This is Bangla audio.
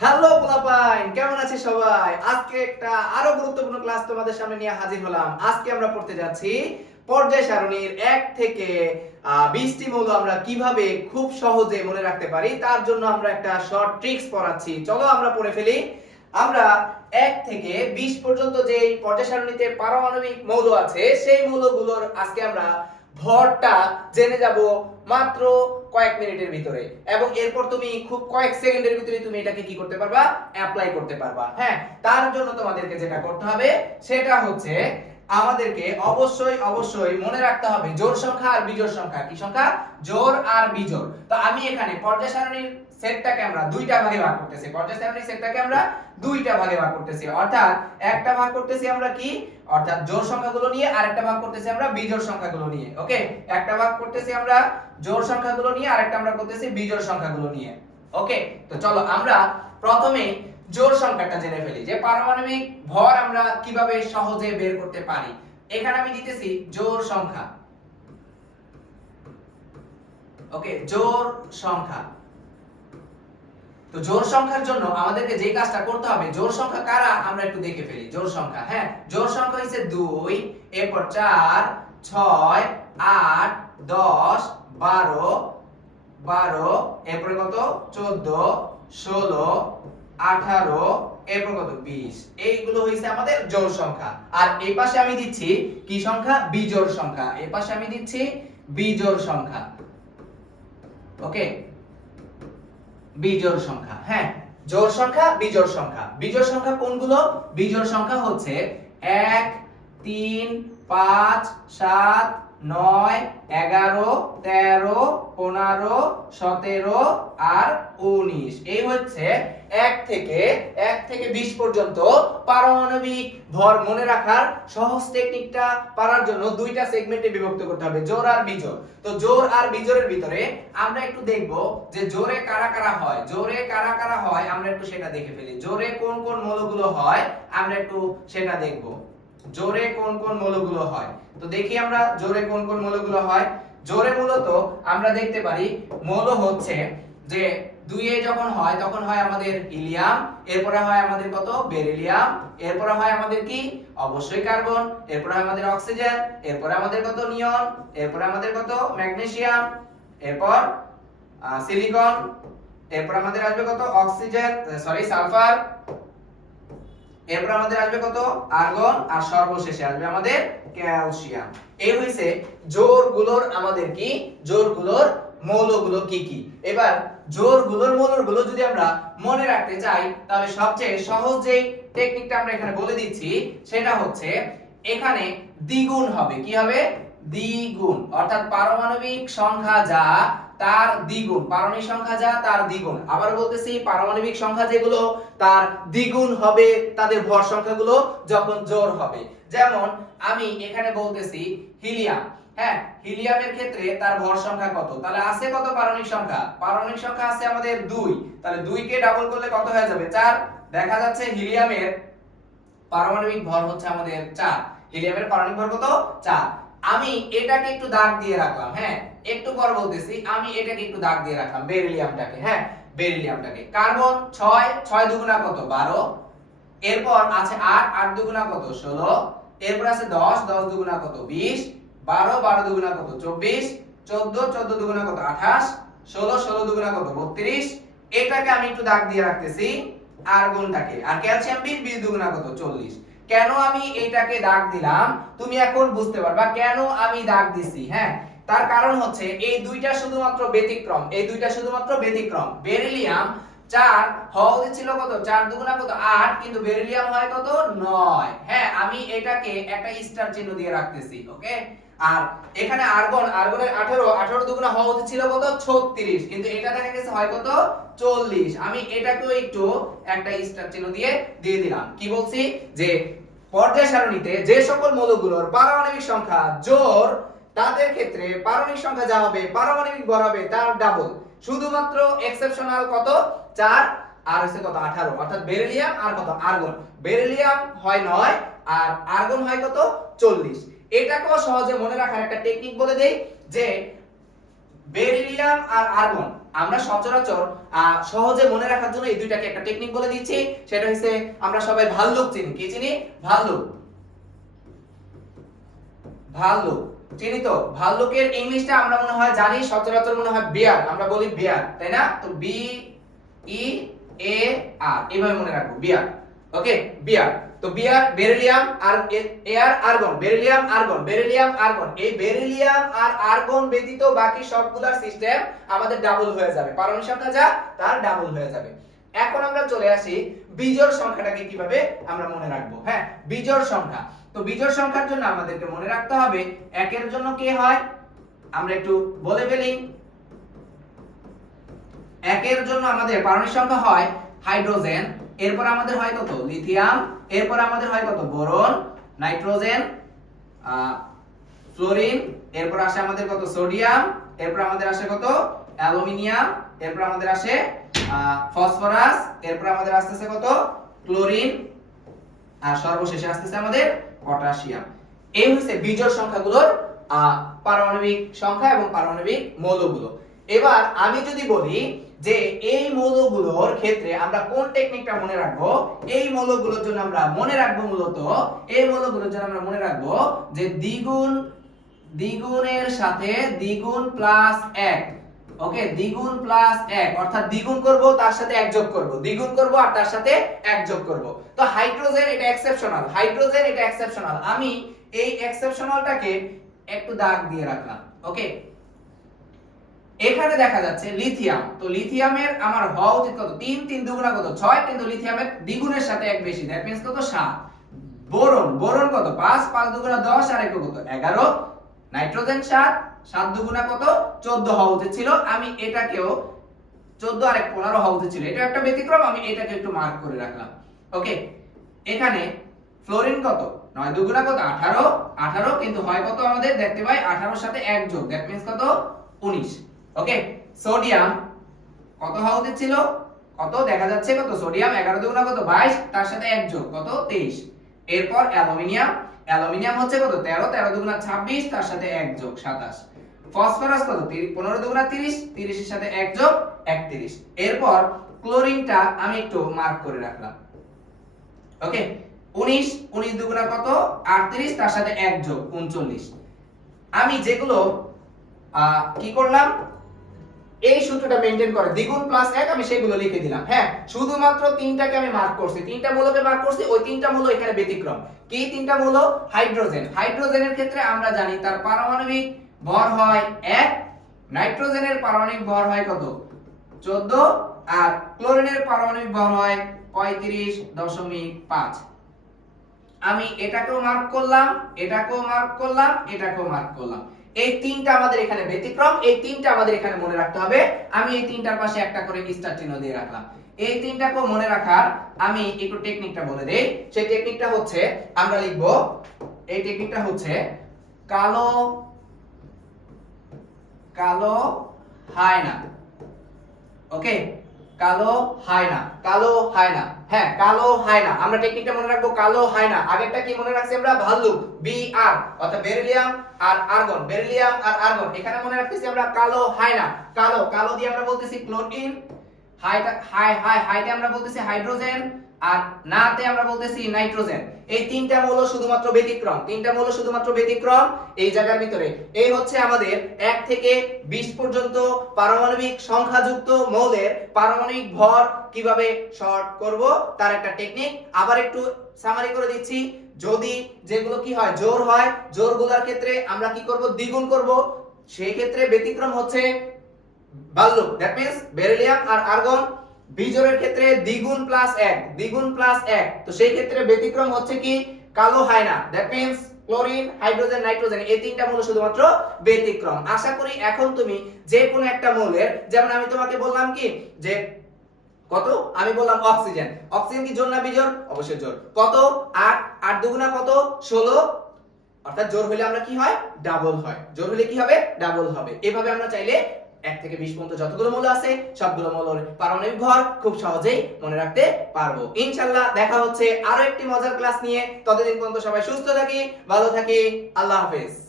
হ্যালো পোলাপাইন, কেমন আছে সবাই? আজকে একটা আরও গুরুত্বপূর্ণ ক্লাস তোমাদের সামনে নিয়ে হাজির হলাম। আজকে আমরা পড়তে যাচ্ছি পর্যায় সারণীর এক থেকে বিশটি মৌল আমরা কীভাবে খুব সহজে মনে রাখতে পারি, তার জন্য আমরা একটা শর্ট ট্রিক্স পড়াচ্ছি। চলো আমরা পড়ে ফেলি। আমরা এক থেকে বিশ পর্যন্ত যে পর্যায় সারণীতে পারমাণবিক মৌল আছে, সেই মৌলগুলোর আজকে আমরা ভরটা জেনে যাব মাত্র কয়েক মিনিটের ভিতরে। এবং এরপর তুমি খুব কয়েক সেকেন্ডের ভিতরে তুমি এটাকে কি করতে পারবা? অ্যাপ্লাই করতে পারবা। হ্যাঁ তার জন্য তোমাদেরকে যেটা করতে হবে, সেটা হচ্ছে আমাদেরকে অবশ্যই অবশ্যই মনে রাখতে হবে, জোর সংখ্যা আর বিজোড় সংখ্যা। কি সংখ্যা? জোর আর বিজোড়। তো আমি এখানে পর্যায় সারণীর সেটটাকে আমরা দুইটা ভাগে ভাগ করতেছি। পর্যায় সারণীর সেটটাকে আমরা দুইটা ভাগে ভাগ করতেছি। অর্থাৎ একটা ভাগ করতেছি আমরা কি? অর্থাৎ জোড় সংখ্যাগুলো নিয়ে আরেকটা ভাগ করতেছি আমরা বিজোড় সংখ্যাগুলো নিয়ে, ওকে? একটা ভাগ করতেছি আমরা জোড় সংখ্যাগুলো নিয়ে, আরেকটা আমরা করতেছি বিজোড় সংখ্যাগুলো নিয়ে, ওকে? তো চলো আমরা প্রথমে জোড় সংখ্যাটা জেনে ফেলি। যে পারমাণবিক ভর আমরা কীভাবে সহজে বের করতে পারি? এখানে আমি দিতেছি জোড় সংখ্যা, ওকে? জোড় সংখ্যা। তো জোড় সংখ্যার জন্য আমাদেরকে যে কাজটা করতে হবে জোড় সংখ্যা কারা? আমরা একটু দেখে ফেলি জোড় সংখ্যা হ্যাঁ? জোড় সংখ্যা হইছে 2 এরপর 4 6 8 10 12 12 এরপরে কত? 14 16 18 এরপর কত? 20 এইগুলো হইছে আমাদের জোড় সংখ্যা। আর এই পাশে আমি দিচ্ছি কি সংখ্যা? বিজোড় সংখ্যা। এই পাশে আমি দিচ্ছি বিজোড় সংখ্যা। ওকে বিজোড় সংখ্যা। হ্যাঁ জোড় সংখ্যা বিজোড় সংখ্যা। বিজোড় সংখ্যা কোনগুলো? বিজোড় সংখ্যা হচ্ছে এক তিন, পাঁচ, সাত, নয়, এগারো, তেরো, পনেরো, সতেরো আর উনিশ। এই হচ্ছে এক থেকে এক থেকে বিশ পর্যন্ত পারমাণবিক ভর মনে রাখার সহজ টেকনিকটা পারার জন্য দুইটা সেগমেন্টে বিভক্ত করতে হবে, জোর আর বিজোড়। তো জোর আর বিজোড়ের ভিতরে আমরা একটু দেখব যে জোরে কারা কারা হয়। জোরে কারা কারা হয়, আমরা একটু সেটা দেখে ফেলি। জোরে কোন কোন মৌলগুলো হয়, আমরা একটু সেটা দেখব। জোরে কোন কোন মৌলগুলো হয়? তো দেখি আমরা জোরে কোন কোন মৌলগুলো হয়। জোরে মূলত আমরা দেখতে পারি, মৌল হচ্ছে যে দুইয়ে যখন হয়, তখন হয় আমাদের হিলিয়াম, এরপরে হয় আমাদের কত? বেরিলিয়াম, এরপরে হয় আমাদের কি? অবশ্যই কার্বন, এরপরে আমাদের অক্সিজেন, এরপরে আমাদের কত? নিয়ন, এরপরে আমাদের কত? ম্যাগনেসিয়াম, এরপর সিলিকন, এরপর আমাদের আসবে কত? অক্সিজেন সরি সালফার এরপর আমাদের আসবে কত? আর্গন আর সর্বশেষে আসবে আমাদের ক্যালসিয়াম। এই হইছে জোরগুলোর আমাদের কি? জোরগুলোর মৌলগুলো কি কি? এবার জোরগুলোর মৌলগুলো যদি আমরা মনে রাখতে চাই, তাহলে সবচেয়ে সহজ যে টেকনিকটা আমরা এখানে বলে দিচ্ছি, সেটা হচ্ছে এখানে দ্বিগুণ হবে। কি হবে? দ্বিগুণ। অর্থাৎ পারমাণবিক সংখ্যা যা, তার দ্বিগুণ। পারমাণবিক সংখ্যা যা, তার দ্বিগুণ। আবার বলতেছি, পারমাণবিক সংখ্যা যেগুলো, তার দ্বিগুণ হবে তাদের ভর সংখ্যাগুলো যখন জোর হবে। যেমন, আমি এখানে বলতেছি, হিলিয়াম। হ্যাঁ হিলিয়ামের ক্ষেত্রে তার ভর সংখ্যা কত? তাহলে আছে কত পারমাণবিক সংখ্যা? পারমাণবিক সংখ্যা আছে আমাদের 2 তাহলে 2 কে ডাবল করলে কত হয়ে যাবে? 4 দেখা যাচ্ছে হিলিয়ামের পারমাণবিক ভর হচ্ছে আমাদের 4 হিলিয়ামের পারমাণবিক ভর কত? 4 আমি এটাকে একটু দাগ দিয়ে রাখলাম হ্যাঁ? একটু পর বলতেছি, আমি এটাকে একটু দাগ দিয়ে রাখলাম, বেরিলিয়ামটাকে হ্যাঁ? বেরিলিয়ামটাকে। কার্বন 6 6 দুগুণা কত? 12 এরপর আছে 8 8 দুগুণা কত? 16 এরপর আছে 10 10 দুগুণা কত? 20 12 12 দুগুণা কত? 24 14 14 দুগুণা কত? 28 16 16 দুগুণা কত? 32 এটাকে আমি একটু দাগ দিয়ে রাখতেছি আর্গনটাকে আর ক্যালসিয়াম 20 20 দুগুণা কত? 40 কেন আমি এইটাকে দাগ দিলাম? তুমি এখন বুঝতে পারবা কেন আমি দাগ দিছি হ্যাঁ? তার কারণ হচ্ছে এই দুইটা শুধুমাত্র ব্যতিক্রম, এই দুইটা শুধুমাত্র ব্যতিক্রম। বেরিলিয়াম চার হওয়া উচিত ছিল কত? চার দুগুণা কত? আট, কিন্তু বেরিলিয়াম হয় কত? নয় হ্যাঁ? আমি এটাকে একটা স্টার চিহ্ন দিয়ে রাখতেছি, ওকে? আর এখানে আর্গন, আর্গনের 18 18 দুগুণা হওয়া উচিত ছিল কত? 36 কিন্তু এটা দেখা গেছে হয় কত? 40 আমি এটাকেও একটু একটা স্টার চিহ্ন দিয়ে দিয়ে দিলাম। কি বলছি? যে পর্যায় সারণীতে যে সকল মৌলগুলোর পারমাণবিক সংখ্যা জোর, তাদের ক্ষেত্রে পারমাণবিক সংখ্যা যা হবে, পারমাণবিক ভর হবে, তার ডাবল শুধুমাত্র এক্সেপশনাল কত? 4 আর হচ্ছে কত? 18 অর্থাৎ বেরিলিয়াম আর কত? আর্গন। বেরিলিয়াম হয় 9 আর আর্গন হয় কত? 40 এটাকেও সহজে মনে রাখার একটা টেকনিক বলে দেই যে বেরিলিয়াম আর আর্গন আমরা সচরাচর সহজে মনে রাখার জন্য এই দুইটাকে একটা টেকনিক বলে দিচ্ছি। সেটা হচ্ছে আমরা সবাই ভাল্লুক চিনি। কি চিনি? ভাল্লুক। ভাল্লুক। চিনি তো? ভাল্লুকের ইংলিশটা আমরা মনে হয় জানি, সচরাচর মনে হয় বিয়ার আমরা বলি বিয়ার তাই না? তো বি ই এ আর এভাবে মনে রাখব বিয়ার ওকে বিয়ার তো বিয়ার, বেরিলিয়াম আর air, argon, beryllium argon beryllium, argon. এই বেরিলিয়াম আর আর্গন ব্যতীত বাকি সবগুলার সিস্টেম আমাদের ডাবল হয়ে যাবে। পারমাণবিক সংখ্যা যা, তার ডাবল হয়ে যাবে। এখন আমরা চলে আসি বিজোড় সংখ্যাটাকে কীভাবে আমরা মনে রাখব? হ্যাঁ বিজোড় সংখ্যা। তো বিজোড় সংখ্যার জন্য আমাদেরকে মনে রাখতে হবে, একের জন্য কে হয়? আমরা একটু বলে ফেলি। একের জন্য আমাদের পারমাণবিক সংখ্যা হয় হাইড্রোজেন। এরপর আমাদের হয় কত? লিথিয়াম। এরপর আমাদের হয় কত? Boron, nitrogen fluorine. এরপর আসে আমাদের কত? সোডিয়াম। এরপর আমাদের আসে কত? অ্যালুমিনিয়াম। এরপর আমাদের আসে ফসফরাস। এরপর আমাদের আসতেছে কত? ক্লোরিন। আর সর্বশেষে আসতেছে আমাদের পটাশিয়াম। এই হচ্ছে বিজোড় সংখ্যাগুলোর পারমাণবিক সংখ্যা এবং পারমাণবিক মৌলগুলো। এবার আমি যদি বলি যে এই মৌলগুলোর ক্ষেত্রে আমরা কোন টেকনিকটা মনে রাখব? এই মৌলগুলোর জন্য আমরা মনে রাখব মূলত, এই মৌলগুলোর জন্য আমরা মনে রাখব যে দ্বিগুণ, দ্বিগুণের সাথে দ্বিগুণ প্লাস এক, ওকে? দ্বিগুণ প্লাস এক, অর্থাৎ দ্বিগুণ করব, তার সাথে এক যোগ করব। দ্বিগুণ করব আর তার সাথে এক যোগ করব। তো হাইড্রোজেন এটা এক্সেপশনাল হাইড্রোজেন এটা এক্সেপশনাল আমি এই এক্সেপশনালটাকে একটু দাগ দিয়ে রাখলাম, ওকে? এখানে দেখা যাচ্ছে লিথিয়াম তো লিথিয়ামের আমার হওয়া উচিত কত? তিন তিন দুগুণা কত? ছয়, কিন্তু লিথিয়ামের দ্বিগুণের সাথে এক বেশি। দ্যাট মিন্স কত? সাত। বোরন বোরন কত? পাঁচ পাঁচ দুগুণা দশ, আর এক কত? এগারো। নাইট্রোজেন সাত সাত দুগুণা কত? চোদ্দ হওয়া উচিত ছিল। আমি এটাকেও চোদ্দ আর এক পনেরো হওয়া উচিত ছিল। এটা একটা ব্যতিক্রম, আমি এটাকে একটু মার্ক করে রাখলাম। ওকে এখানে ফ্লোরিন কত? নয় দুগুণা কত? আঠারো। আঠারো, কিন্তু হয় কত আমাদের? দেখতে পাই আঠারোর সাথে এক যোগ। দ্যাট মিন্স কত? উনিশ। ওকে সোডিয়াম কত হওয়া ছিল কত? দেখা যাচ্ছে কত? সোডিয়াম এগারো দুগুণা কত? বাইশ। তার সাথে এক যোগ, কত? তেইশ। এরপর অ্যালুমিনিয়াম। অ্যালুমিনিয়াম হচ্ছে কত? তেরো তেরো দুগুণা ছাব্বিশ, তার সাথে এক যোগ, সাতাশ। ফসফরাস কত? পনেরো দুগুণা তিরিশ, তিরিশের সাথে এক যোগ, একত্রিশ। এরপর ক্লোরিনটা আমি একটু মার্ক করে রাখলাম। ওকে উনিশ উনিশ দুগুণা কত? আটত্রিশ, তার সাথে এক যোগ, উনচল্লিশ। আমি যেগুলো কি করলাম? এই সূত্রটা মেনটেন করে। দ্বিগুণ প্লাস এক, আমি সেগুলো লিখে দিলাম। হ্যাঁ শুধুমাত্র তিনটাকে আমি মার্ক করছি। তিনটা মূলকে মার্ক করছি, ওই তিনটা মূল এখানে ব্যতিক্রম। কি তিনটা মূল? হাইড্রোজেন হাইড্রোজেনের ক্ষেত্রে আমরা জানি তার পারমাণবিক ভর হয় এক নাইট্রোজেনের পারমাণবিক ভর হয় কত? 14 আর ক্লোরিনের পারমাণবিক ভর হয় পঁয়ত্রিশ দশমিক পাঁচ। আমি এটাকেও মার্ক করলাম, এটাকেও মার্ক করলাম, এটাকেও মার্ক করলাম। এই তিনটা আমাদের এখানে ব্যতিক্রম, এই তিনটা আমাদের এখানে মনে রাখতে হবে। আমি এই তিনটার পাশে একটা করে স্টার চিহ্ন দিয়ে রাখলাম। এই তিনটাকেও মনে রাখার আমি একটু টেকনিকটা বলে দেই। সেই টেকনিকটা হচ্ছে, আমরা লিখব, এই টেকনিকটা হচ্ছে কালো কালো হায়না। ওকে? কালো হায়না কালো হায়না। হ্যাঁ কালো হায়না। আমরা টেকনিকটা মনে রাখব কালো হায়না। আগেরটা কি মনে রাখছি আমরা? ভাল্লুক বি আর অর্থাৎ বেরিলিয়াম আর আর্গন বেরিলিয়াম আর আর্গন এখানে মনে রাখতেছি আমরা কালো হায়না কালো কালো দিয়ে আমরা বলতেছি ক্লোরিন হাইটা হাই হাই হাইতে আমরা বলতেছি হাইড্রোজেন আর নাতে আমরা বলতেছি নাইট্রোজেন এই তিনটা মৌল শুধুমাত্র ব্যতিক্রম, তিনটা মৌল শুধুমাত্র ব্যতিক্রম এই জায়গার ভিতরে। এই হচ্ছে আমাদের এক থেকে বিশ পর্যন্ত পারমাণবিক সংখ্যাযুক্ত মৌলের পারমাণবিক ভর কীভাবে শর্ট করব তার একটা টেকনিক আবার একটু সামারি করে দিচ্ছি। যদি যেগুলো কি হয়, জোর হয়, জোরগুলোর ক্ষেত্রে আমরা কি করব? দ্বিগুণ করব। সেই ক্ষেত্রে ব্যতিক্রম হচ্ছে বাল্লুক দ্যাট মিন্স বেরিলিয়াম আর আর্গন বিজোড়ের ক্ষেত্রে দ্বিগুণ প্লাস এক, দ্বিগুণ প্লাস এক। তো সেই ক্ষেত্রে ব্যতিক্রম হচ্ছে কি? কালো হায়না that means chlorine hydrogen nitrogen এই তিনটা মৌল শুধুমাত্র ব্যতিক্রম। আশা করি এখন তুমি যে কোনো একটা মৌলের, যেমন আমি তোমাকে বললাম কি, যে কত? আমি বললাম অক্সিজেন অক্সিজেন কি জোর না বিজোড় অবশ্যই জোর। কত? আট। আট দুগুণা কত? ষোলো। অর্থাৎ জোর হলে আমরা কি হয়? ডাবল হয়। জোর হলে কি হবে? ডাবল হবে। এভাবে আমরা চাইলে এক থেকে বিশ পর্যন্ত যতগুলো মৌল আছে, সবগুলো মৌলের পারমাণবিক ভর খুব সহজেই মনে রাখতে পারব। ইনশাল্লাহ দেখা হচ্ছে আরও একটি মজার ক্লাস নিয়ে। ততদিন পর্যন্ত সবাই সুস্থ থাকি, ভালো থাকি। আল্লাহ হাফেজ।